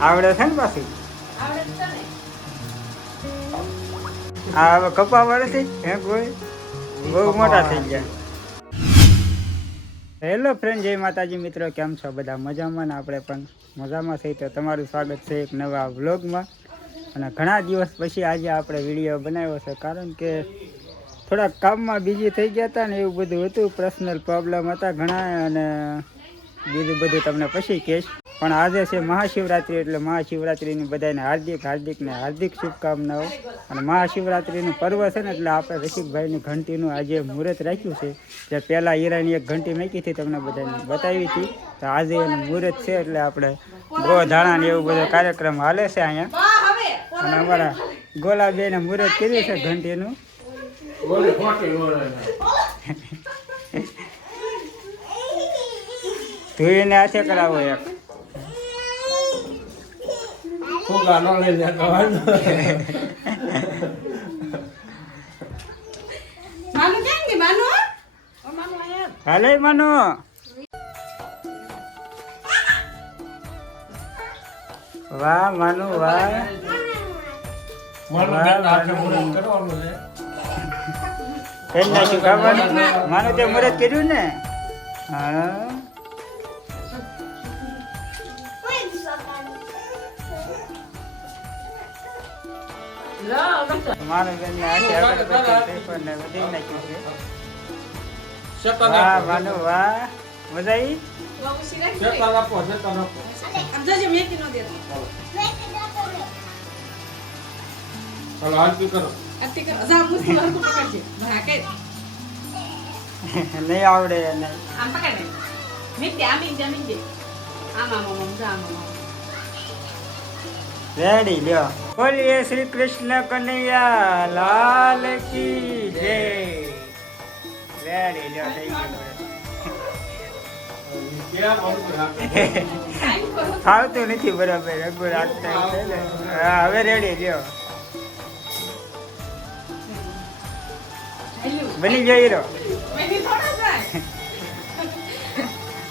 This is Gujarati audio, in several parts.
આવડે છે ને પાછી? આ હવે કપા વળે હે કોઈ? બહુ મોટા થઈ ગયા. હેલો ફ્રેન્ડ જય માતાજી મિત્રો કેમ છો? બધા મજામાં ને આપણે પણ મજામાં થઈ તો તમારું સ્વાગત છે એક નવા વ્લોગમાં. અને ઘણા દિવસ પછી આજે આપણે વીડિયો બનાવ્યો છે. કારણ કે થોડાક કામમાં બીજી થઈ ગયા હતા ને એવું બધું હતું. પર્સનલ પ્રોબ્લેમ હતા ઘણા અને બીજું બધું તમને પછી કહીશ. પણ આજે છે મહાશિવરાત્રિ, એટલે મહાશિવરાત્રિની બધાને હાર્દિક હાર્દિક ને હાર્દિક શુભકામનાઓ. અને મહાશિવરાત્રિનું પર્વ છે ને, એટલે આપણે રસિકભાઈની ઘંટીનું આજે મુહૂર્ત રાખ્યું છે. જે પહેલાં હીરાની એક ઘંટી મૂકી હતી, તમને બધાને બતાવી હતી. તો આજે એનું મુહૂર્ત છે, એટલે આપણે ગો ધાણા ને એવું બધો કાર્યક્રમ હાલે છે અહીંયા. અને અમારા ગોલાબેને મુહૂર્ત કર્યું છે ઘંટીનું. ધોઈને હાથે કરાવો એક. ફુગા ન લઈ જતો વાંધો માનું કેમ માનું ઓ માનું? આયા હાલે માનો. વાહ માનુ વાહ. મને. મુરત તે મુહૂર્ત કર્યું ને? હા. માનો બેન ને બધી નાખ્યું છે. વાહ મજા આવી આરતી કરો. જા. પકડજે નહીં આવડે એને. આમ પકડ. મીક આમ મીક દે આમ આમ આમ આમ જા આમ આમ. રેડી લ્યો. બોલીએ શ્રી કૃષ્ણ કનૈયા, લાલ કી જય. રેડી લ્યો થઈ ફાવતું નથી બરાબર રઘુ રાખતા હા, હવે રેડી રહ્યો. બની જઈ રહ્યો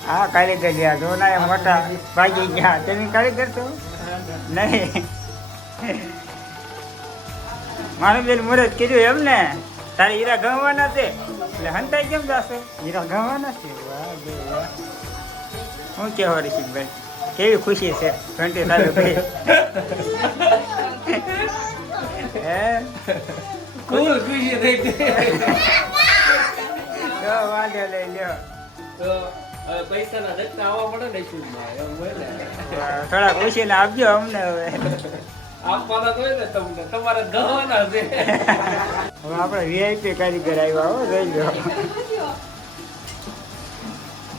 હા, કારીગર ગયા એ મોટા ભાગી ગયા. તમે કારીગર છો? નહીં. મારું બેન મુરત કીધું એમ ને તારે હીરા ગણવાના છે? એટલે હંતાઈ કેમ જાશો? હીરા ગણવાના છે? હું કેવો ઋષિકભાઈ કેવી ખુશી છે? ઘંટી ચાલુ ભાઈ હે? કુલ ખુશી થઈ વાંધો લઈ લ્યો. તો હવે પૈસાના ધક્કા આવવા પડે ને થોડાક આપજો અમને હવે. આપવાના તો ને તમને. તમારે છે. હવે આપણે વીઆઈપી કારીગર આવ્યા હો જોઈ લો.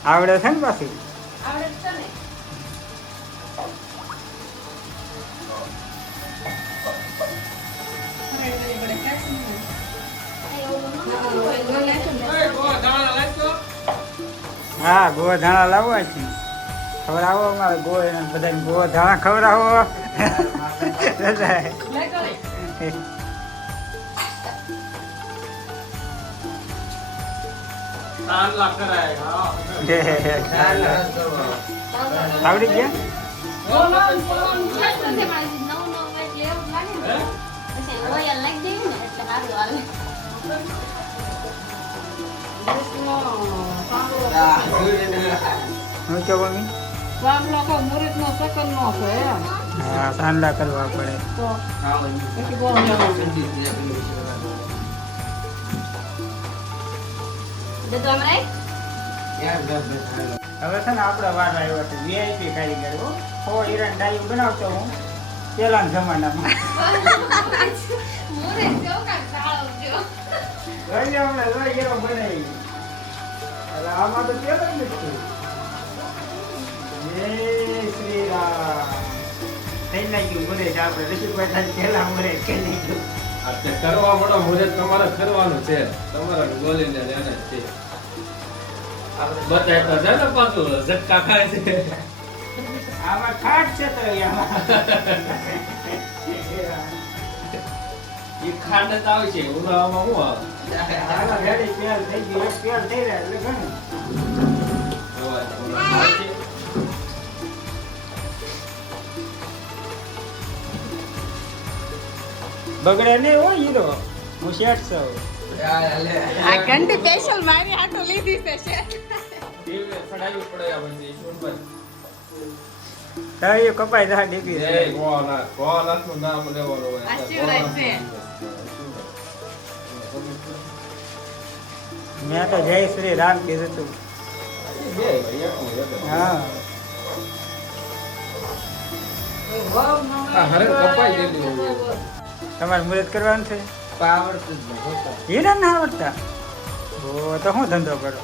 આવડે છે ને પાછી? હા ગોવા ધાણા લાવવા છે. ખવડાવો અમારે ગો એને બધાને ગોવા ધાણા ખવડાવો. બધાય. તાંડલા કરાય હા આવડી ગયા હું તો મમ્મી હા સાંડલા કરવા પડે. હવે છે ને આપણે વાર આવ્યો છે. વીઆઈપી કારીગર હો હો હીરા ડાયું બનાવતો હું. પેલા જમાનામાં. બનાવી. એટલે આમાં તો પેલા જ નથી. શ્રી રામ. થઈ નાખ્યું આપણે. સાથે કરી નાખ્યું કરવા પડો મુહૂર્ત તમારે કરવાનું છે. તમારે બોલીને એને છે. છે ને પાછું ઝટકા ખાય છે. આમાં ખાટ છે તો આમાં. એ ખાંડ જ આવે છે ઉનાળામાં શું આવે? આમાં રેડી પેલ થઈ ગયું. પેલ થઈ રહ્યા એટલે ઘણું. બગડે નહીં હોય હીરો હું શેઠ છું આ ઘંટી સ્પેશિયલ મારી હાટો લીધી છે શેઠ. ફડાવી પડે આ સોનભાઈ. તારી કપાઈ દા ડીપી એ ગોવાના- ગોવાનાથનું નામ લેવાનું હોય. આ શિવરાજ છે. મેં તો જય શ્રી રામ કીધું તું જ. હા આ હરે કપાઈ હોય. તમારે મુહૂર્ત કરવાનું છે? હીરા ના આવડતા. ઓ તો શું ધંધો કરો.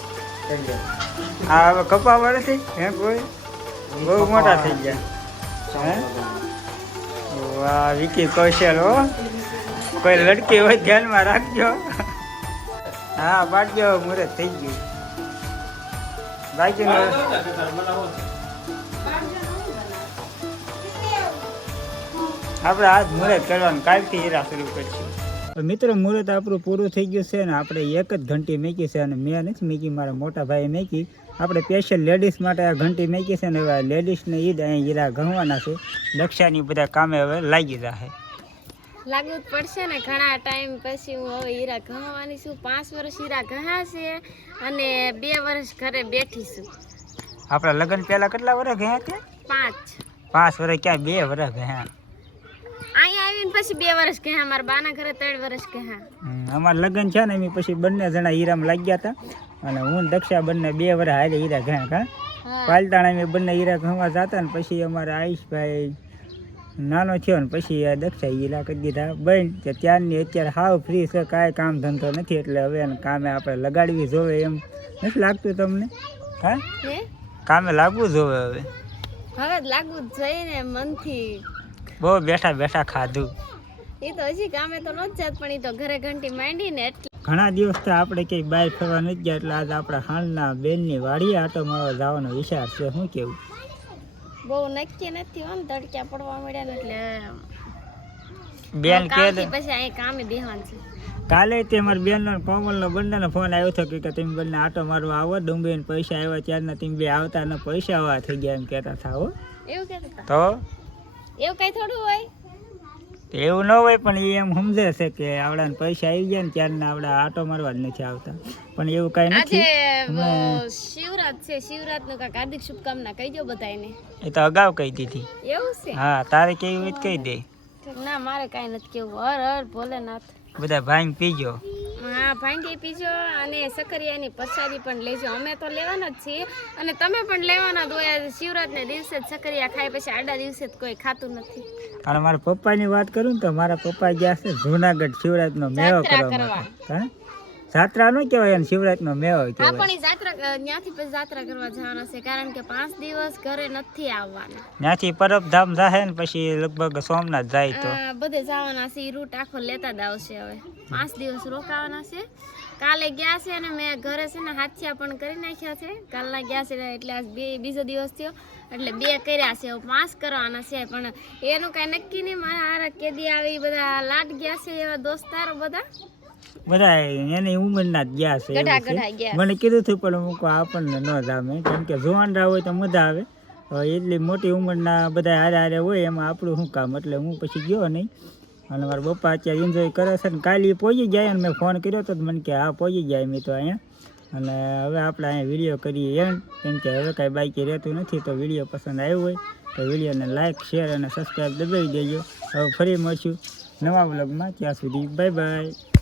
આ હવે કપા વાળે છે હે કોઈ? બહુ મોટા થઈ ગયા. હે? વાહ વિકી કૌશલ હો. કોઈ લડકી હોય ધ્યાનમાં રાખજો. હા પાડજો મુરત થઈ ગયું. બાકીનું આપણે આજ મુહૂર્ત કરવાનું કાલથી હીરા શરૂ કરશું. મિત્રો મુહૂર્ત આપણું પૂરું થઈ ગયું છે ને આપણે એક જ ઘંટી મેકી છે અને મેં નથી મેકી મારા મોટા ભાઈએ મેકી. આપણે સ્પેશિયલ લેડીઝ માટે આ ઘંટી મેકી છે ને હવે લેડીઝને ઈદ અહીં હીરા ઘણવાના છે. દક્ષાની બધા કામે હવે લાગી જશે લાગવું જ પડશે ને ઘણા ટાઈમ પછી હું હવે હીરા ઘણવાની છું. પાંચ વર્ષ હીરા ઘણાશે અને બે વર્ષ ઘરે બેઠી છું આપણા લગ્ન પહેલા કેટલા વર્ષ ગયા તે? પાંચ. પાંચ વર્ષ ક્યાં બે વર્ષ ગયા. અહીંયા આવીને પછી બે વર્ષ ગયા મારા બાના ઘરે ત્રણ વર્ષ કે હા અમારા લગ્ન છે ને એમ પછી બંને જણા હીરામાં લાગ્યા હતા. અને હું દક્ષા બંને બે વર્ષ હાલે હીરા ઘણા કા હા. પાલતાણા અમે બંને હીરા ઘણવા જતા ને પછી અમારા આયુષભાઈ નાનો થયો ને પછી આ દક્ષા હીરા કરી દીધા. બન કે ત્યારની અત્યારે હાવ ફ્રી છે કાંઈ કામ ધંધો નથી એટલે હવે એને કામે આપણે લગાડવી જોવે એમ. નથી લાગતું તમને? હા? કામે લાગવું જોવે હવે. હવે લાગવું જ જોઈએ ને મનથી. બહુ બેઠા બેઠા ખાધું. એ તો હજી કામે તો નથી જાત પણ એ તો ઘરે ઘંટી માંડી ને એટલે. ઘણા દિવસ તો આપણે ક્યાંય બહાર ફરવા નથી ગયા એટલે આજે આપણે હાલના બેનની વાડીએ આટો મારવા જવાનો વિચાર છે શું કેવું? બહુ નક્કી નથી ને તડક્યા પડવા મળ્યા ને એટલે બેન કે પછી અહીં કામે બેહવાનું છે. કાલે તે મારા બેનનો કોમલનો બંનેનો ફોન આવ્યો હતો કે કે તમે બંને આટો મારવા આવો ડુંગળીને પૈસા આવ્યા ત્યારના તમે બે આવતા ને પૈસા આવવા થઈ ગયા એમ કહેતા હતા હો. એવું કહેતા તો? એવું કઈ થોડું હોય? એવું ન હોય પણ એ એમ સમજે છે કે આવડાને પૈસા આવી ગયા ને ત્યારના આવડા આટો મારવા જ નથી આવતા. પણ એવું કઈ નથી. શિવરાત છે શિવરાતનું કાંઈક હાર્દિક શુભકામના કહી દો બધાને એ તો અગાઉ કહી દીધી એવું છે? હા તારે કેવી હોય કહી દે. ના મારે કાંઈ નથી કેવું. હર હર ભોલેનાથ. બધા ભાઈ પીજો. હા ભાંગી પીજો અને સકરિયાની પ્રસાદી પણ લેજો. અમે તો લેવાના જ છીએ અને તમે પણ લેવાના હોય શિવરાતને દિવસે જ સકરિયા ખાય પછી આડા દિવસે જ કોઈ ખાતું નથી. અને મારા પપ્પાની વાત કરું ને તો મારા પપ્પા ગયા છે જુનાગઢ શિવરાતનો મેળો કરવા જાત્રા નો કહેવાય એને શિવરાજનો મેળો હા કહેવાય. પણ જાત્રા ત્યાંથી પછી જાત્રા કરવા જવાના છે કારણ કે પાંચ દિવસ ઘરે નથી આવવાના. ત્યાંથી પરબધામ જાહે ને પછી લગભગ સોમનાથ જાય તો. બધે જવાના છે રૂટ આખો લેતા જ આવશે હવે. પાંચ દિવસ રોકાવાના છે. કાલે ગયા છે અને મેં ઘરે છે ને હાથિયા પણ કરી નાખ્યા છે. કાલના ગયા છે એટલે આજ બે બીજો દિવસ થયો. એટલે બે કર્યા છે પાંચ કરવાના છે પણ એનું કાંઈ નક્કી નહીં. મારા હારા કેદી આવી બધા લાટ ગયા છે એવા દોસ્તારો બધા. બધા એની ઉંમરના જ ગયા છે મને કીધું હતું પણ હું કહું આપણને ન જામે. કેમ કે જુવાનરા હોય તો મજા આવે. એટલી મોટી ઉંમરના બધા હારે હારે હોય એમાં આપણું શું કામ? એટલે હું પછી ગયો નહીં. અને મારા પપ્પા અત્યારે એન્જોય કરે છે ને કાલે પહોંચી જાય અને મેં ફોન કર્યો તો મને કે હા પહોંચી જાય મેં તો અહીંયા. અને હવે આપણે અહીંયા વીડિયો કરીએ એમ કેમ કે હવે કાંઈ બાકી રહેતું નથી તો વીડિયો પસંદ આવ્યો હોય તો વિડીયોને લાઇક શેર અને સબસ્ક્રાઈબ દબાવી દેજો. હવે ફરી મળશું નવા બ્લોગમાં ત્યાં સુધી બાય બાય